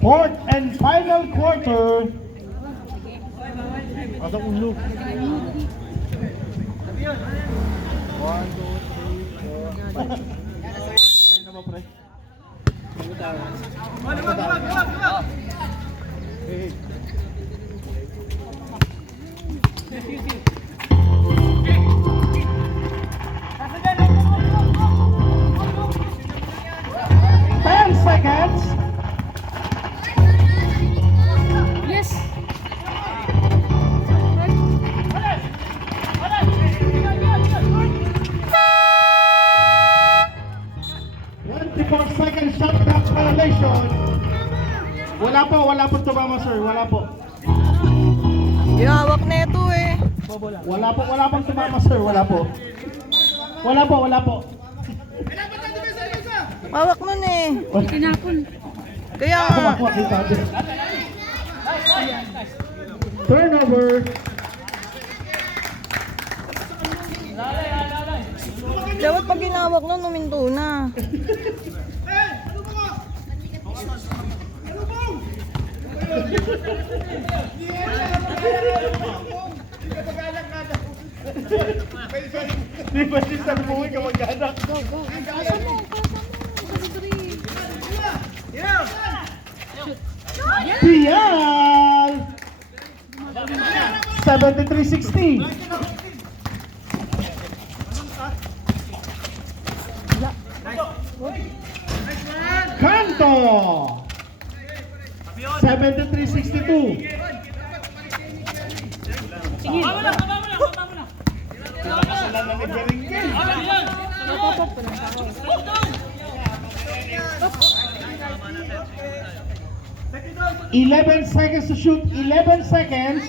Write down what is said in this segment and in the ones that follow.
Fourth and final quarter. Ada ulo. 1, 10 seconds. Yes. 24 seconds shot clock violation. Wala po tumama sir, wala po. Hawak na ito eh. Wala pong tumama sir, wala po. Wala po. Hawak nun eh. Tinapon. Kaya nga. Turnover. Dapat pag ginawak nun, uminto na. Di ba si Salbuhi ka mag-anak? Pial! 73-60. Kanto! 73-62. Eleven seconds to shoot. 11 seconds.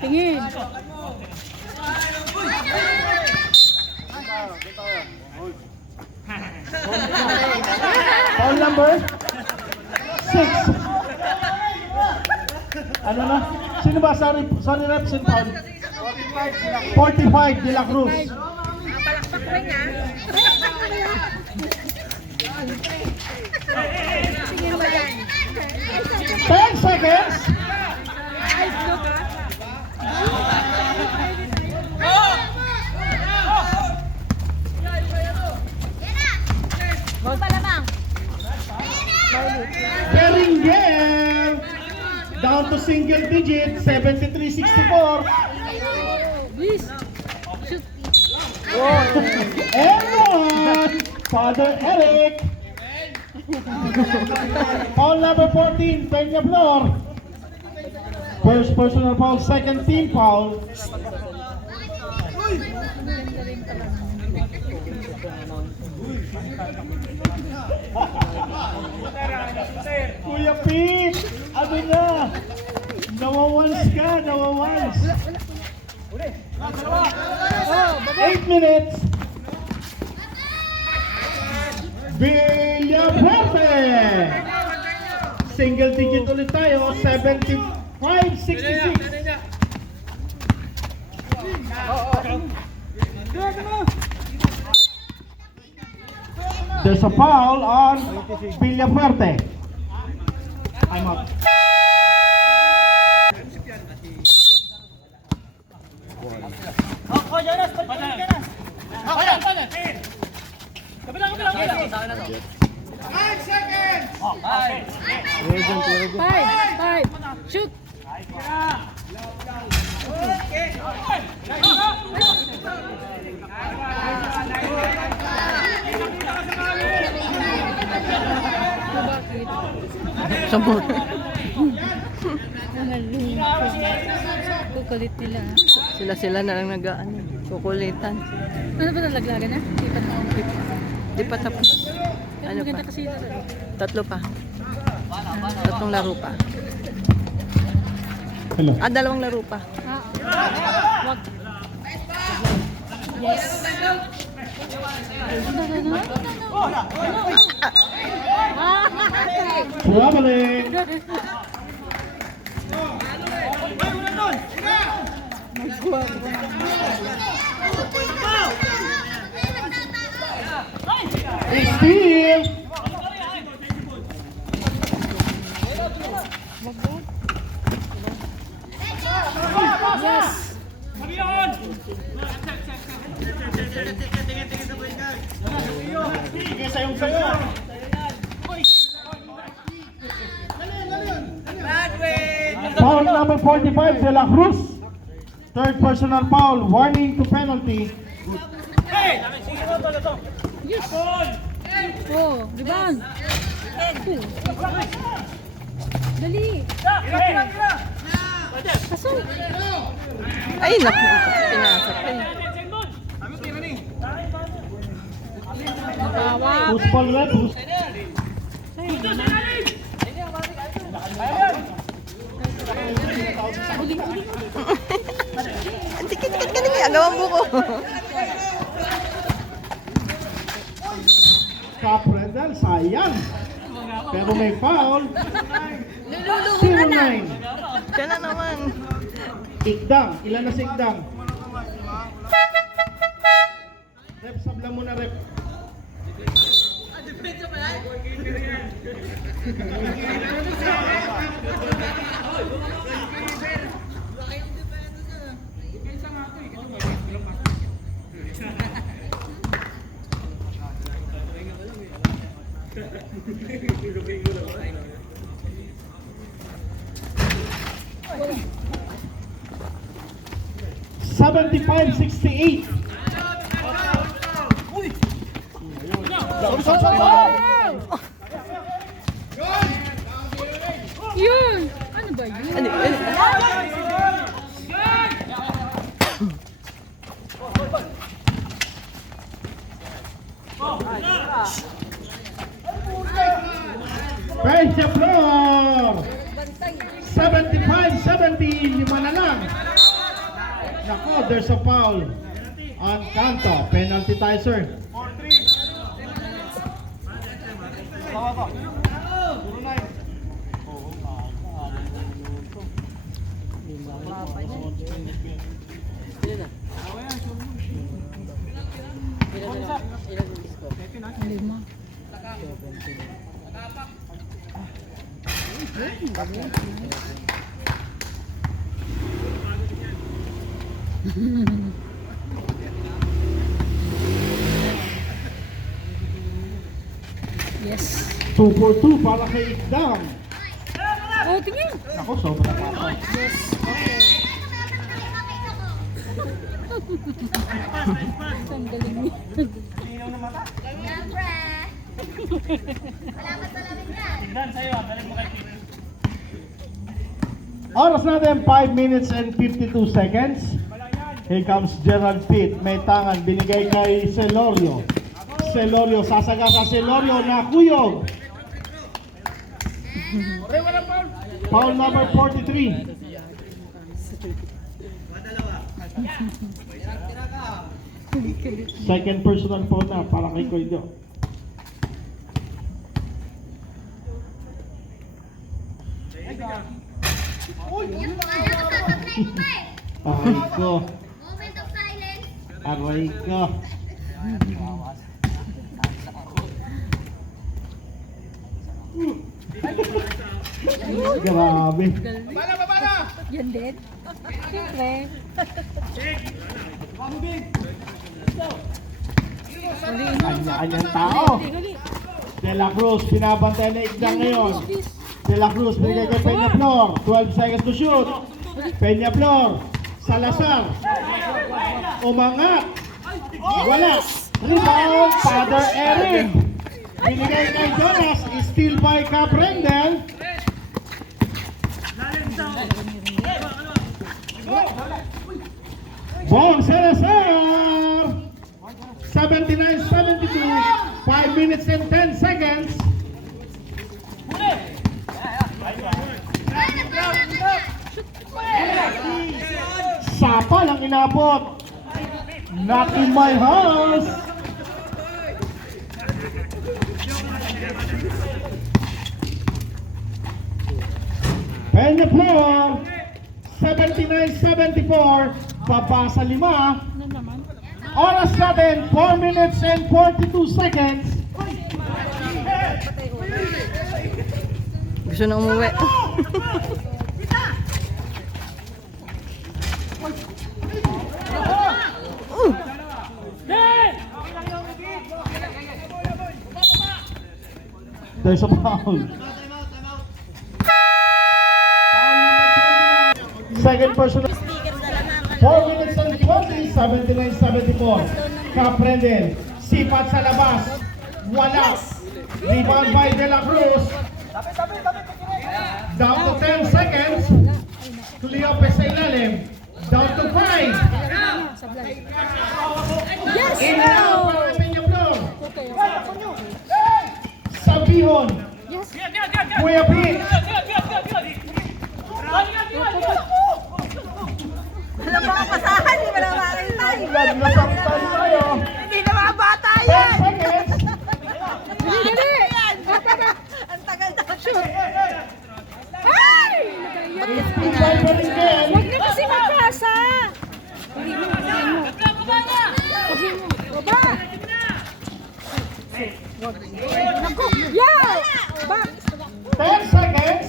Tingin. Foul number 6. Ano na? Sino ba? Sorry reps and foul. 45 De La Cruz. Ten seconds. Beringer down to single digit, 73-64. Please. Shoot. Everyone, Father Eric. Foul number 14, Peña Flor. First personal foul, second team foul. Kuya Pete, ano na? Nawawans ka, nawawans. 8 minutes. Villafuerte. Single digit ulit tayo, 75-66. There's a foul on Villafuerte. I'm up. Five. Shoot. Sabot. Kukulit nila. Sila na lang nag-ano. Kukulitan. Ano ba nalaglagan na? Hindi pa na. Di pa tapos. Pero Ano maganda pa? kasi ito. Tatlo pa. Tatlong laro pa. Hello. Dalawang laro pa. Wag. Yes. Traveling. Steve. sayaw. Foul number 45, De La Cruz. Third personal foul, warning to penalty. Yes. Oh, rebound. Dali. Pasok. Ay, naku. Pinasok eh. Tawag. Who's ball red? Ang dikit-dikit ka nila. Agawang buko. Caprendel, sayang. Pero may foul. 09. Diyan na naman. Igdang. Ilan na si Igdang? Rep, sabla mo na rep. $75-68. Yun. Ano ba yun? Ano? Bench floor. 75-70. Lima na lang. Nako, there's a foul on Canto. Penalty tayo, sir. Lima. Yes. 2 for 2 para kay Igdang. Oh, tingin. Nako, sobra pa. Yes. Okay. Ang galing niya. Oras natin 5 minutes and 52 seconds. Here comes Gerald Pitt. May tangan. Binigay kay Celorio. Celorio. Sasagasa Celorio na kuyog. Foul number 43. Second personal foul na para kay Koido. Aray ko. Moment of silence. Aray ko. Grabe. Yan din. Siyempre. Kanya-kanyang tao. De La Cruz, pinabantay na Igdang ngayon. De La Cruz, binigay kay Peña Flor. 12 seconds to shoot. Peña Flor. Salazar. Umangat. Wala. Rebound, Father Eric. Binigay kay Jonas. Steal by Caprendel. Bong Salazar. 79-72. 5 minutes and 10 seconds. Sapa lang inabot. Not in my house. Peña Flor. 79-74. Baba sa 5. Oras natin, 4 minutes and 42 seconds. Gusto na umuwi. There's a foul. Foul number 29. Second personal. 4 minutes and 20, 79-74. Kaprendel, sipat sa labas. Wala. Rebound by De La Cruz. Down to 10 seconds. Cleope sa ilalim. Down to 5. Sablay. Yes! In and out para Peña Flor. Okay. Sabihon. Yes! Kuya Pete. Alam mo ang pasahan, di ba na makakita? Nagsaktan tayo. Hindi na mga bata 10 seconds. Dali, dali! Ang tagal na. Ay! Driver again. Huwag na kasi magkasa! Huwag mo. Baba! Naku! Yeah! Ba! 10 seconds.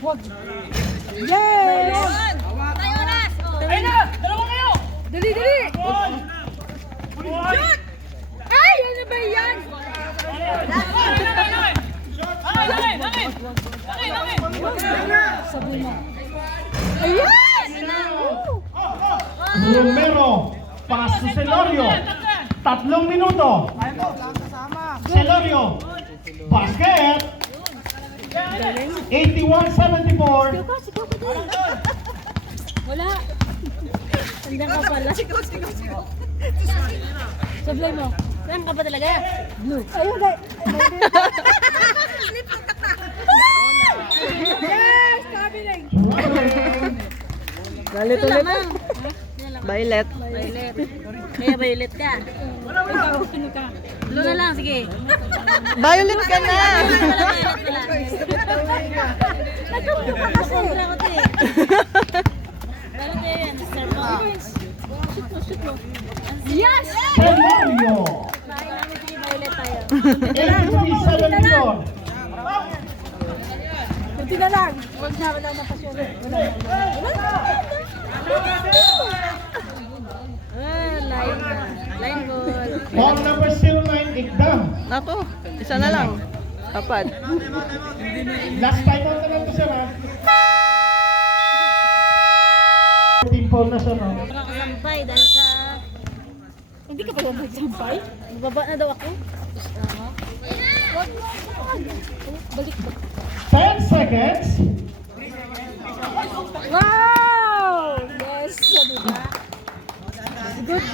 Huwag! Yes! Tayo oras. Dali, dali! Shoot! Ay! Ano ba yan? Sabi mo. Ayan! Woo! Romero. Pass to Celorio. 3 minuto. Celorio. Basket. 81-74. Sigaw ka din. Wala. Andiyan ka pala. Sablay mo. Saan ka ba talaga? Blue. Ayun, dahil. Yes! Kabilang. Galit ulit. Violet. Violet. Kaya violet ka. Ikaw, sino ka? Blue na lang, sige. Violet ka na. Nagkampo ka kasi. Yes! Celorio. 83-74. Kunti na lang. Huwag na, wala na pasyon. Line ball. Ball number 09, Igdam. Ako, isa na lang. Apat. Last time out na lang to, sir, ha? Team foul na, sir, ha? Nakasampay dahil sa... Hindi ka pa ba nagsampay? Baba na daw ako. Wag mo. Balik ba? 10 seconds. Wow! Yes, sabi ba? Good.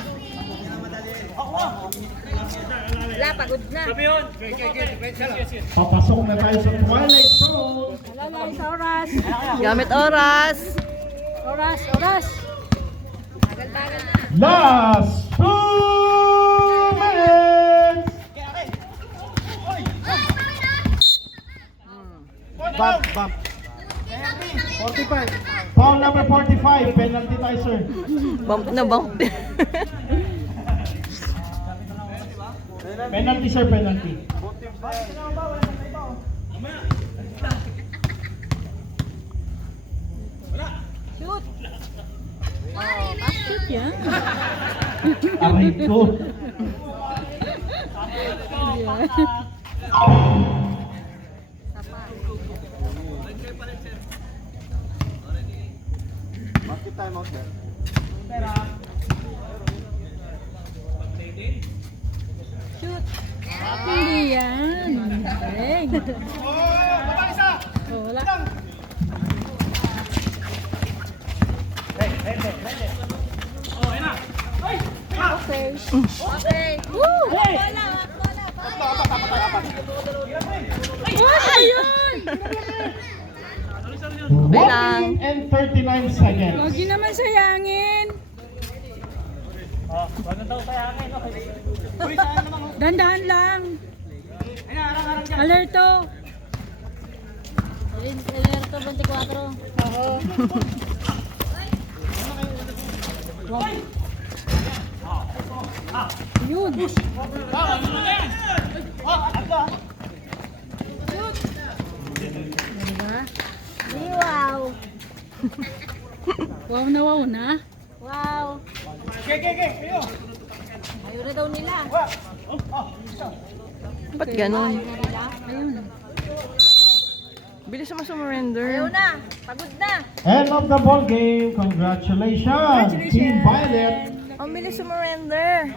Wala, pagod na. Papasok na tayo sa Twilight Zone. Wala na sa oras. Gamit oras. Oras, oras. Bagal-bagal na. Last 2 minutes. Bump, bump. 45. Foul number 45. Penalty tayo, sir. Bump na bump. Penalty, sir, penalty. Shoot. Shoot yan. Aray ko. Shoot. Hindi yan. Galing. Oh, wala. Okay. Okay. Woo! What ayun? 1 minute and 39 seconds. Huwag yun naman sayangin. Dandahan lang. Alerto. Alerto 24. Oo. Yun. Diba? Wow. Wow na wow na. Wow. Ayaw na daw nila. Ba't ganon? Bilis naman sumurrender. na. Pagod na. End of the ball game. Congratulations, Team Violet. Ang bilis sumurrender.